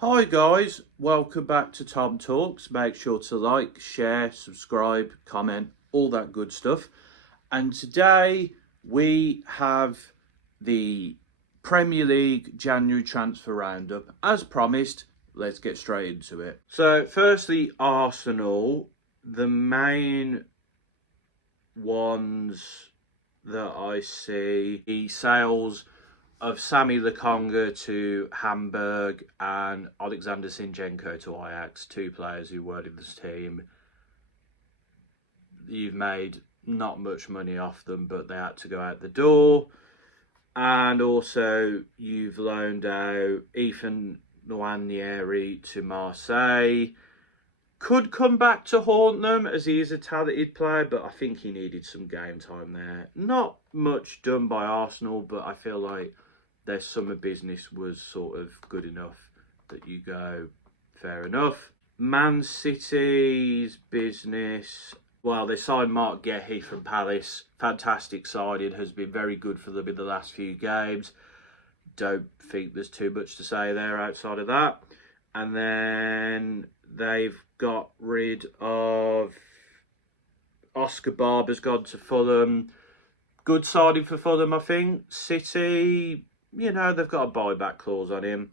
Hi guys, welcome back to TomTalks. Make sure to like, share, subscribe, comment, all that good stuff. And today we have the Premier League January transfer roundup. As promised, let's get straight into it. So firstly, Arsenal, the main ones that I see, the sales of Sammy Lokonga to Hamburg and Alexander Zinchenko to Ajax, two players who were in this team. You've made not much money off them, but they had to go out the door. And also, you've loaned out Ethan Nwaneri to Marseille. Could come back to haunt them as he is a talented player, but I think he needed some game time there. Not much done by Arsenal, but I feel like their summer business was sort of good enough that you go, fair enough. Man City's business, well, they signed Mark Gehi from Palace. Fantastic signing, has been very good for them in the last few games. Don't think there's too much to say there outside of that. And then they've got rid of Oscar Barber's gone to Fulham. Good signing for Fulham, I think. City, they've got a buyback clause on him.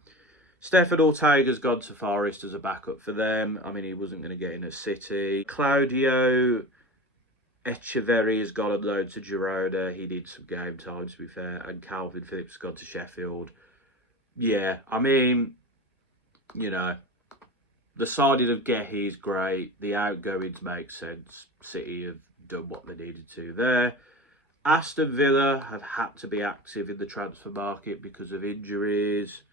Stefan Ortega's gone to Forest as a backup for them. I mean, he wasn't going to get in at City. Claudio Echeverri has gone on loan to Girona. He needs some game time, to be fair. And Calvin Phillips has gone to Sheffield. Yeah, I mean, the signing of Gehi is great. The outgoings make sense. City have done what they needed to there. Aston Villa have had to be active in the transfer market because of injuries.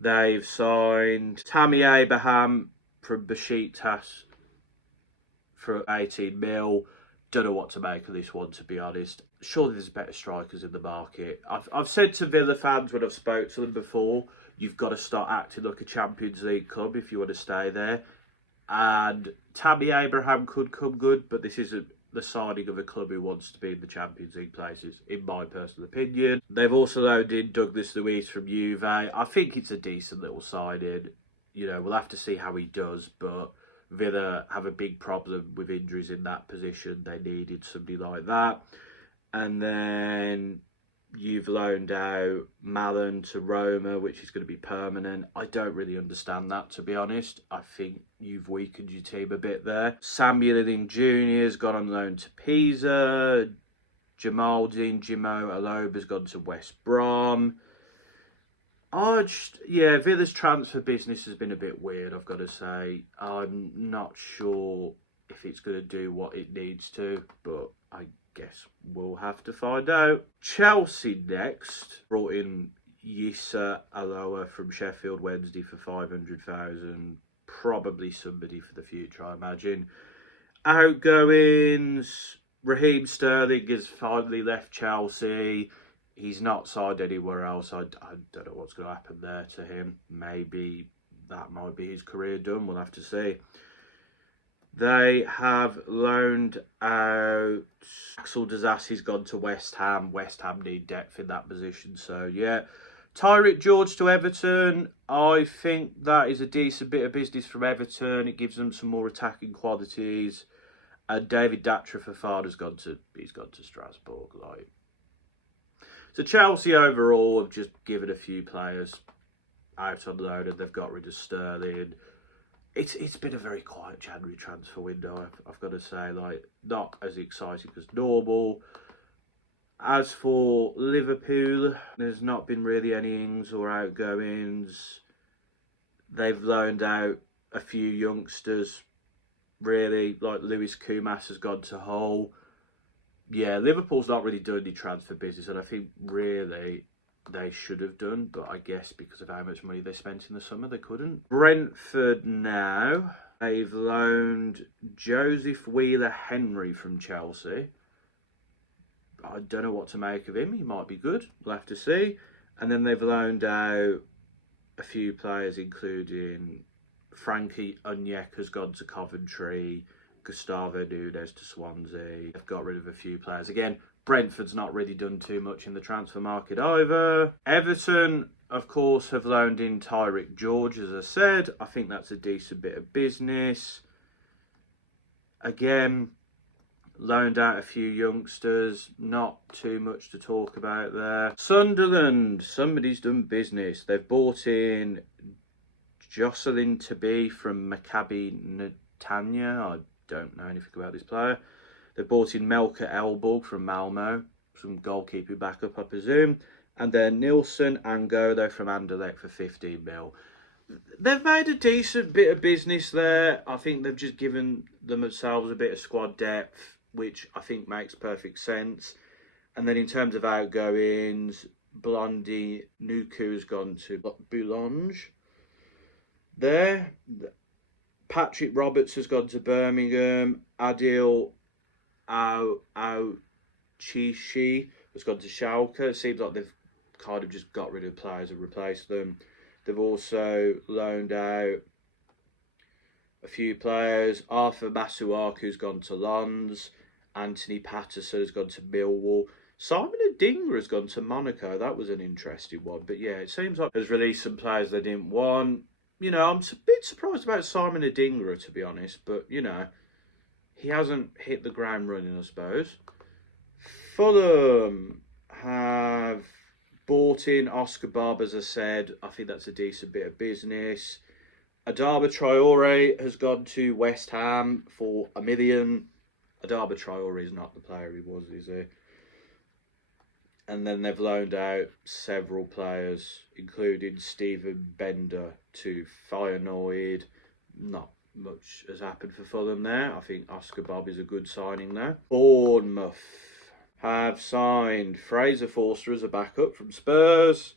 They've signed Tammy Abraham from Besiktas for 18 mil. Don't know what to make of this one, to be honest. Surely there's better strikers in the market. I've said to Villa fans when I've spoke to them before, you've got to start acting like a Champions League club if you want to stay there. And Tammy Abraham could come good, but this isn't the signing of a club who wants to be in the Champions League places, in my personal opinion. They've also loaned in Douglas Luiz from Juve. I think it's a decent little signing. We'll have to see how he does, but Villa have a big problem with injuries in that position. They needed somebody like that. And then you've loaned out Malin to Roma, which is going to be permanent. I don't really understand that, to be honest. I think you've weakened your team a bit there. Samuel Ealing Jr. has gone on loan to Pisa. Jamaldine Jimo Aloba has gone to West Brom. Villa's transfer business has been a bit weird, I've got to say. I'm not sure if it's going to do what it needs to, but I guess we'll have to find out. Chelsea next brought in Yissa Aloha from Sheffield Wednesday for 500,000. Probably somebody for the future, I imagine. Outgoings, Raheem Sterling has finally left Chelsea. He's not signed anywhere else. I don't know what's going to happen there to him. Maybe that might be his career done. We'll have to see. They have loaned out Axel Dizassi's gone to West Ham. West Ham need depth in that position. So, yeah. Tyrick George to Everton. I think that is a decent bit of business from Everton. It gives them some more attacking qualities. And David Dattra Fofana has gone to Strasbourg. So Chelsea overall have just given a few players out on loan and they've got rid of Sterling. It's been a very quiet January transfer window, I've got to say. Not as exciting as normal. As for Liverpool, there's not been really any ins or outgoings. They've loaned out a few youngsters, really. Like Lewis Kumas has gone to Hull. Yeah, Liverpool's not really done any transfer business, and I think really they should have done, but I guess because of how much money they spent in the summer, they couldn't. Brentford now, they've loaned Joseph Wheeler-Henry from Chelsea. I don't know what to make of him. He might be good. We'll have to see. And then they've loaned out a few players, including Frankie Onyek has gone to Coventry, Gustavo Nunes to Swansea. They've got rid of a few players. Again, Brentford's not really done too much in the transfer market either. Everton of course, have loaned in Tyrick George, as I said. I think that's a decent bit of business. Again, loaned out a few youngsters. Not too much to talk about there. Sunderland, somebody's done business. They've bought in Jocelyn Tabi from Maccabi Netanya. I don't know anything about this player. They've bought in Melker Elborg from Malmo, some goalkeeper backup, I presume. And then Nilsson Angodo from Anderlecht for 15 mil. They've made a decent bit of business there. I think they've just given themselves a bit of squad depth, which I think makes perfect sense. And then in terms of outgoings, Blondie Nuku has gone to Boulogne. There, Patrick Roberts has gone to Birmingham. Adil Chishi has gone to Schalke. It seems like they've kind of just got rid of players and replaced them. They've also loaned out a few players. Arthur Masuaku's gone to Lens. Anthony Patterson has gone to Millwall. Simon Adingra has gone to Monaco. That was an interesting one. But yeah, it seems like there's released some players they didn't want. You know, I'm a bit surprised about Simon Adingra, to be honest. But, you know, he hasn't hit the ground running, I suppose. Fulham have bought in Oscar Bob, as I said. I think that's a decent bit of business. Adama Traore has gone to West Ham for $1 million. Adama Traore is not the player he was, is he? And then they've loaned out several players, including Stephen Bender to Feyenoord. Not much has happened for Fulham there. I think Oscar Bob is a good signing there. Bournemouth have signed Fraser Forster as a backup from Spurs.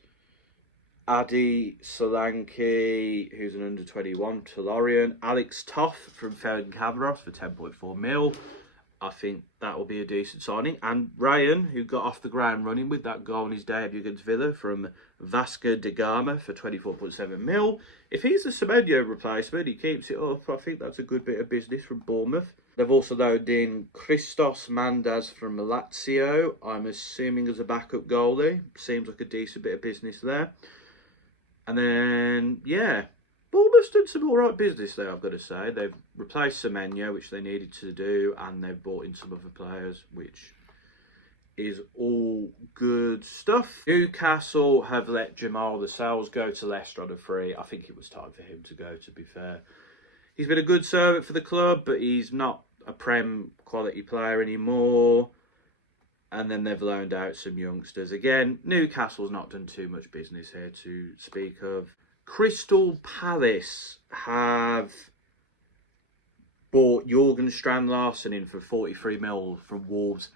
Adi Solanke, who's an under-21 to Lorient. Alex Toff from Ferencváros for 10.4 mil. I think that will be a decent signing. And Ryan, who got off the ground running with that goal in his debut against Villa from Vasco da Gama for 24.7 mil. If he's a Semenyo replacement, he keeps it up. I think that's a good bit of business from Bournemouth. They've also loaned in Christos Mandas from Lazio. I'm assuming as a backup goalie. Seems like a decent bit of business there. And then, yeah, Bournemouth's done some all right business there, I've got to say. They've replaced Semenyo, which they needed to do, and they've brought in some other players, which is all good stuff. Newcastle have let Jamal Lascelles go to Leicester on a free. I think it was time for him to go, to be fair. He's been a good servant for the club, but he's not a Prem quality player anymore. And then they've loaned out some youngsters. Again, Newcastle's not done too much business here to speak of. Crystal Palace have bought Jürgen Strand-Larsen in for 43 mil from Wolves.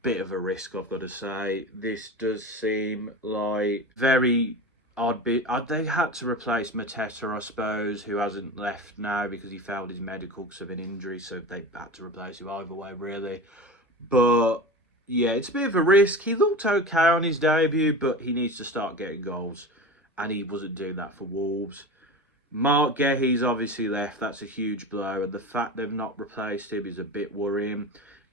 Bit of a risk, I've got to say. This does seem like very odd. They had to replace Mateta, I suppose, who hasn't left now because he failed his medical because of an injury. So they had to replace him either way, really. But yeah, it's a bit of a risk. He looked okay on his debut, but he needs to start getting goals. And he wasn't doing that for Wolves. Mark Gehi's obviously left. That's a huge blow. And the fact they've not replaced him is a bit worrying.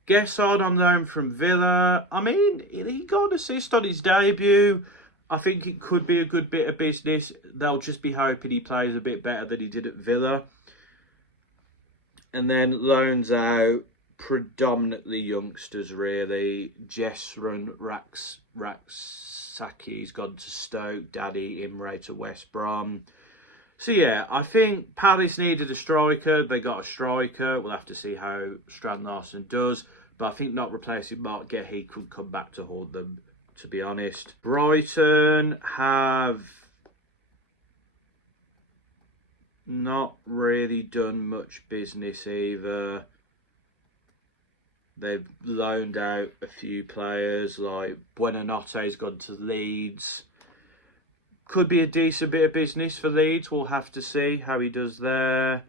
Gessard on loan from Villa. I mean, he got an assist on his debut. I think it could be a good bit of business. They'll just be hoping he plays a bit better than he did at Villa. And then loans out predominantly youngsters, really. Jesrun Raksaki's gone to Stoke. Daddy Imre to West Brom. So yeah, I think Palace needed a striker. They got a striker. We'll have to see how Strand-Larsen does. But I think not replacing Mark Gehi could come back to haunt them, to be honest. Brighton have not really done much business either. They've loaned out a few players, like Buonanotte's gone to Leeds. Could be a decent bit of business for Leeds. We'll have to see how he does there.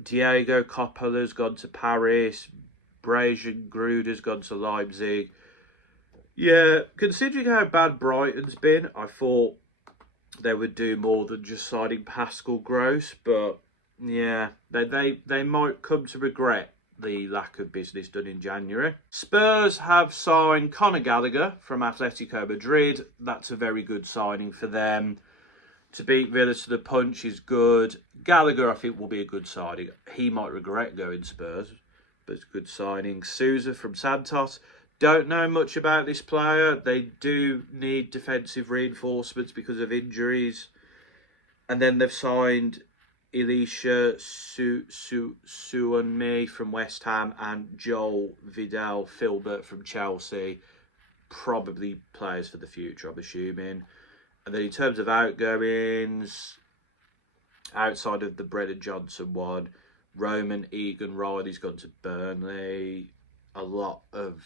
Diego Coppola's gone to Paris. Brajan Gruder's gone to Leipzig. Yeah, considering how bad Brighton's been, I thought they would do more than just signing Pascal Gross. But yeah, they might come to regret the lack of business done in January. Spurs have signed Conor Gallagher from Atletico Madrid. That's a very good signing for them. To beat Villa to the punch is good. Gallagher, I think, will be a good signing. He might regret going Spurs, but it's a good signing. Sousa from Santos. Don't know much about this player. They do need defensive reinforcements because of injuries. And then they've signed Elisha Suonmi from West Ham and Joel Vidal Filbert from Chelsea. Probably players for the future, I'm assuming. And then in terms of outgoings, outside of the Brennan Johnson one, Roman Egan Riley's gone to Burnley. A lot of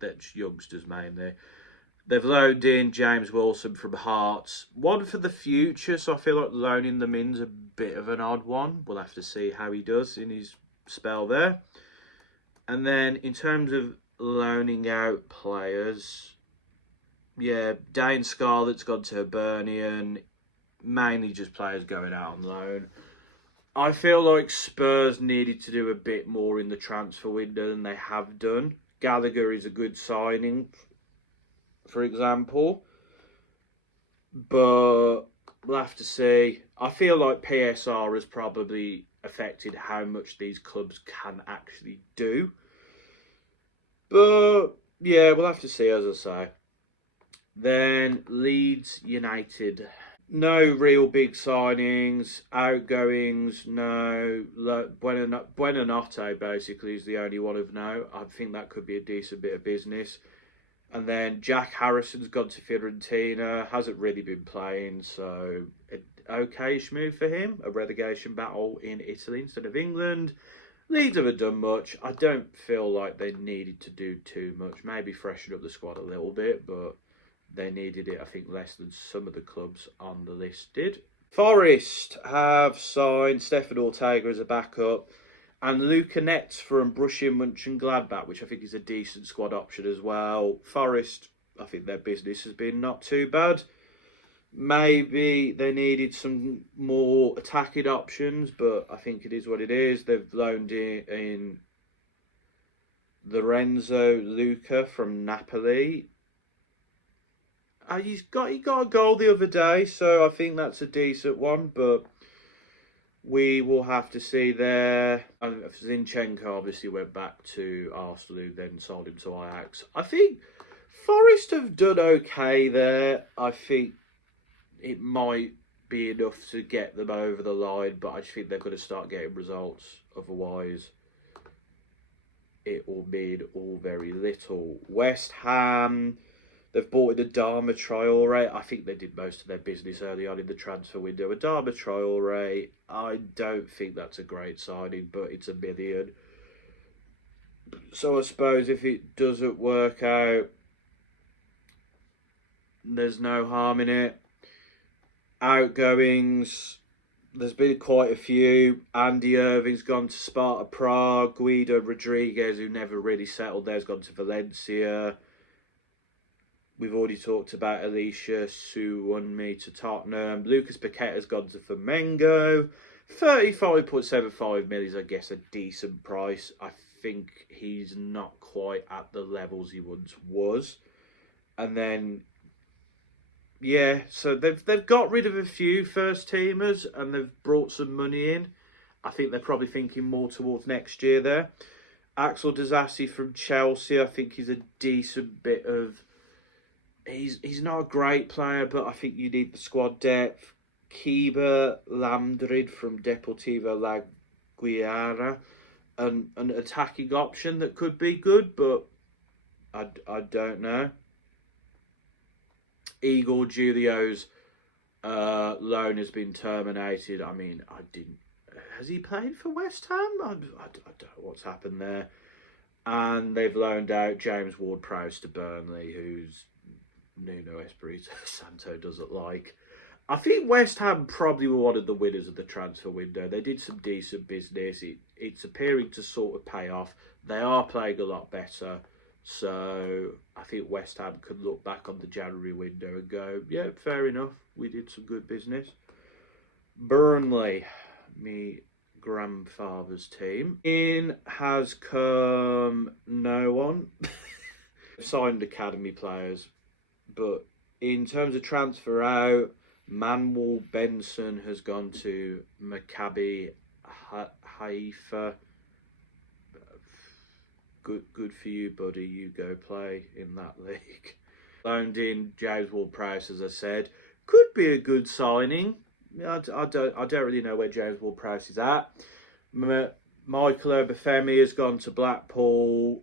that's youngsters mainly. They've loaned in James Wilson from Hearts. One for the future, so I feel like loaning them in's a bit of an odd one. We'll have to see how he does in his spell there. And then in terms of loaning out players, yeah, Dane Scarlett's gone to Hibernian. Mainly just players going out on loan. I feel like Spurs needed to do a bit more in the transfer window than they have done. Gallagher is a good signing, for example. But we'll have to see. I feel like PSR has probably affected how much these clubs can actually do. But yeah, we'll have to see, as I say. Then Leeds United. No real big signings, outgoings, no. Buonanotte basically is the only one of note. I think that could be a decent bit of business. And then Jack Harrison's gone to Fiorentina, hasn't really been playing, so okay-ish move for him. A relegation battle in Italy instead of England. Leeds haven't done much. I don't feel like they needed to do too much. Maybe freshen up the squad a little bit, but they needed it, I think, less than some of the clubs on the list did. Forest have signed Stefan Ortega as a backup and Luca Netz from Borussia Mönchengladbach, which I think is a decent squad option as well. Forest, I think their business has been not too bad. Maybe they needed some more attacking options, but I think it is what it is. They've loaned in Lorenzo Luca from Napoli. He got a goal the other day, so I think that's a decent one, but we will have to see there. And Zinchenko obviously went back to Arsenal, who then sold him to Ajax. I think Forest have done okay there. I think it might be enough to get them over the line, but I just think they're going to start getting results. Otherwise, it will mean all very little. West Ham, they've bought in Adama Traore. I think they did most of their business early on in the transfer window. Adama Traore, I don't think that's a great signing, but it's $1 million. So I suppose if it doesn't work out, there's no harm in it. Outgoings, there's been quite a few. Andy Irving's gone to Sparta Prague. Guido Rodriguez, who never really settled there, has gone to Valencia. We've already talked about Elisha Suonmi to Tottenham. Lucas Paqueta's gone to Flamengo. 35.75 million is, I guess, a decent price. I think he's not quite at the levels he once was. And then, yeah, so they've got rid of a few first teamers and they've brought some money in. I think they're probably thinking more towards next year there. Axel Disasi from Chelsea, I think he's a decent bit of... He's not a great player, but I think you need the squad depth. Kiba Lamdrid from Deportivo La Guiara, an attacking option that could be good, but I don't know. Igor Julio's loan has been terminated. I mean, has he played for West Ham? I don't know what's happened there. And they've loaned out James Ward-Prowse to Burnley, who's Nuno Espirito Santo doesn't like. I think West Ham probably were one of the winners of the transfer window. They did some decent business. It's appearing to sort of pay off. They are playing a lot better. So I think West Ham could look back on the January window and go, yeah, fair enough. We did some good business. Burnley, me grandfather's team. In has come no one. Signed academy players, but in terms of transfer out, Manuel Benson has gone to Maccabi Haifa. Good for you, buddy. You go play in that league. Loaned in James Ward-Prowse, as I said, could be a good signing. I don't really know where James Ward-Prowse is at. Michael Obafemi has gone to Blackpool.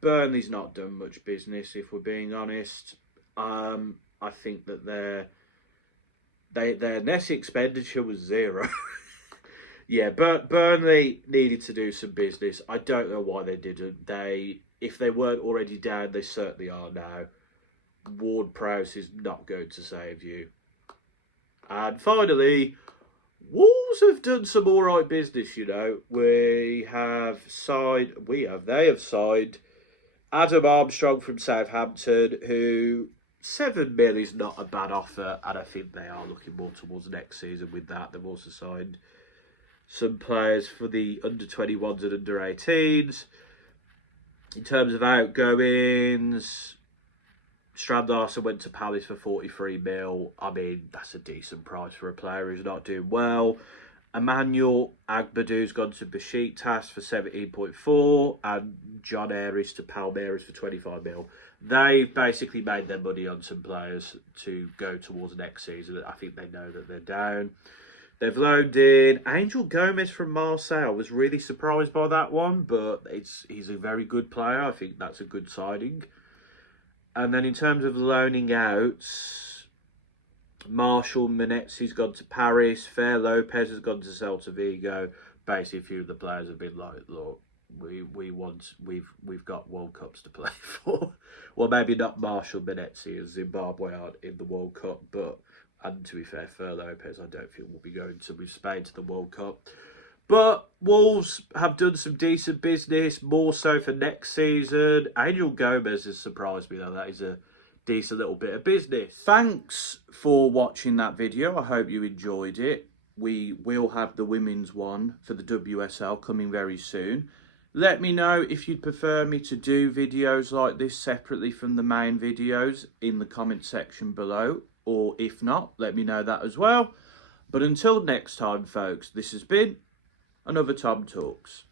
Burnley's not done much business, if we're being honest. I think that their net expenditure was zero. Yeah, Burnley needed to do some business. I don't know why they didn't. If they weren't already down, they certainly are now. Ward-Prowse is not going to save you. And finally, Wolves have done some alright business, you know. They have signed Adam Armstrong from Southampton, who 7 mil is not a bad offer, and I think they are looking more towards next season with that. They've also signed some players for the under-21s and under-18s. In terms of outgoings, Strandarson went to Palace for 43 mil. I mean, that's a decent price for a player who's not doing well. Emmanuel Agbadou's gone to Besiktas for 17.4 and John Aries to Palmeiras for 25 mil. They've basically made their money on some players to go towards next season. I think they know that they're down. They've loaned in Angel Gomez from Marseille. I was really surprised by that one, but he's a very good player. I think that's a good signing. And then in terms of loaning out, Marshall Menezes gone to Paris. Fer Lopez has gone to Celta Vigo. Basically, a few of the players have been like, look, we've got World Cups to play for. Well, maybe not Marshall Menezes, as Zimbabwe aren't in the World Cup, but, and to be fair, Fer Lopez, I don't think will be going to with Spain to the World Cup. But Wolves have done some decent business, more so for next season. Angel Gomez has surprised me, though. That is a decent little bit of business. Thanks for watching that video. I hope you enjoyed it. We will have the women's one for the WSL coming very soon. Let me know if you'd prefer me to do videos like this separately from the main videos in the comment section below. Or if not, let me know that as well. But until next time, folks, this has been another Tom Talks.